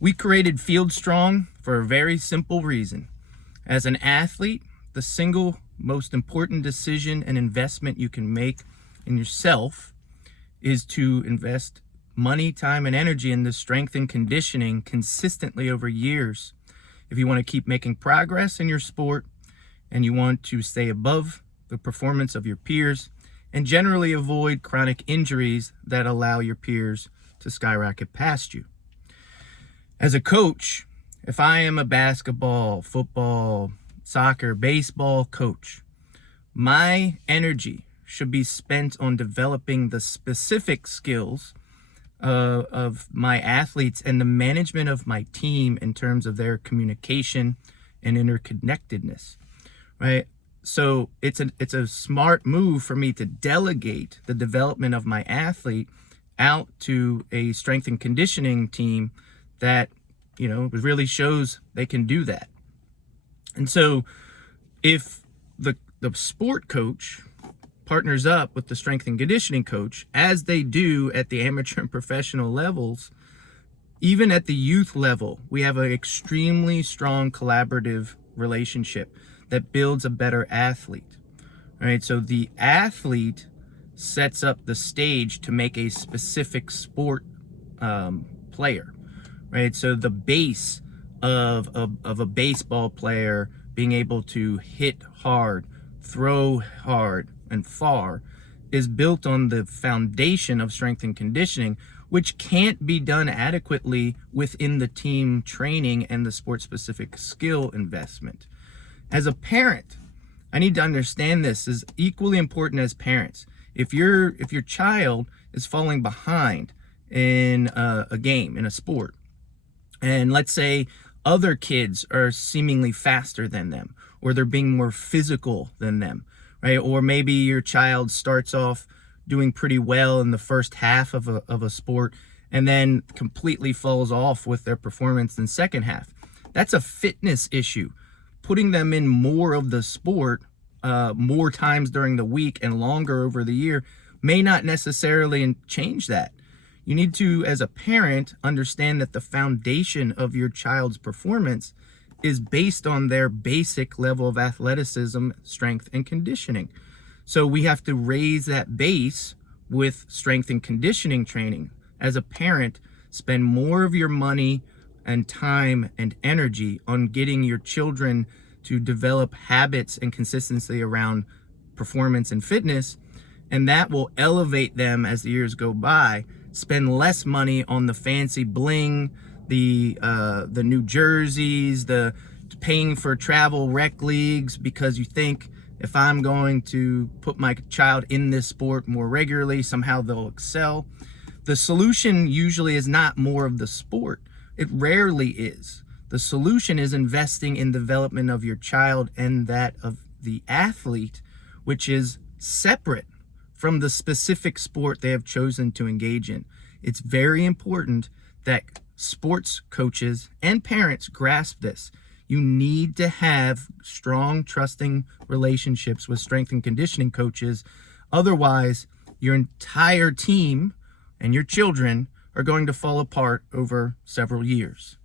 We created Field Strong for a very simple reason. As an athlete, the single most important decision and investment you can make in yourself is to invest money, time, and energy into strength and conditioning consistently over years. If you want to keep making progress in your sport and you want to stay above the performance of your peers and generally avoid chronic injuries that allow your peers to skyrocket past you. As a coach, if I am a basketball, football, soccer, baseball coach, my energy should be spent on developing the specific skills of my athletes and the management of my team in terms of their communication and interconnectedness, right? So it's a smart move for me to delegate the development of my athlete out to a strength and conditioning team that, really shows they can do that. And so if the sport coach partners up with the strength and conditioning coach, as they do at the amateur and professional levels, even at the youth level, we have an extremely strong collaborative relationship that builds a better athlete, right? So the athlete sets up the stage to make a specific sport player, right? So the base of a baseball player being able to hit hard, throw hard and far is built on the foundation of strength and conditioning, which can't be done adequately within the team training and the sport-specific skill investment. As a parent, I need to understand this is equally important as parents. If your child is falling behind in a game, in a sport, and let's say other kids are seemingly faster than them, or they're being more physical than them, right? Or maybe your child starts off doing pretty well in the first half of a sport and then completely falls off with their performance in the second half. That's a fitness issue. Putting them in more of the sport more times during the week and longer over the year may not necessarily change that. You need to, as a parent, understand that the foundation of your child's performance is based on their basic level of athleticism, strength, and conditioning. So we have to raise that base with strength and conditioning training. As a parent, spend more of your money and time and energy on getting your children to develop habits and consistency around performance and fitness, and that will elevate them as the years go by. Spend less money on the fancy bling, the new jerseys, the paying for travel rec leagues, because you think if I'm going to put my child in this sport more regularly, somehow they'll excel. The solution usually is not more of the sport. It rarely is. The solution is investing in development of your child and that of the athlete, which is separate from the specific sport they have chosen to engage in. It's very important that sports coaches and parents grasp this. You need to have strong, trusting relationships with strength and conditioning coaches. Otherwise, your entire team and your children are going to fall apart over several years.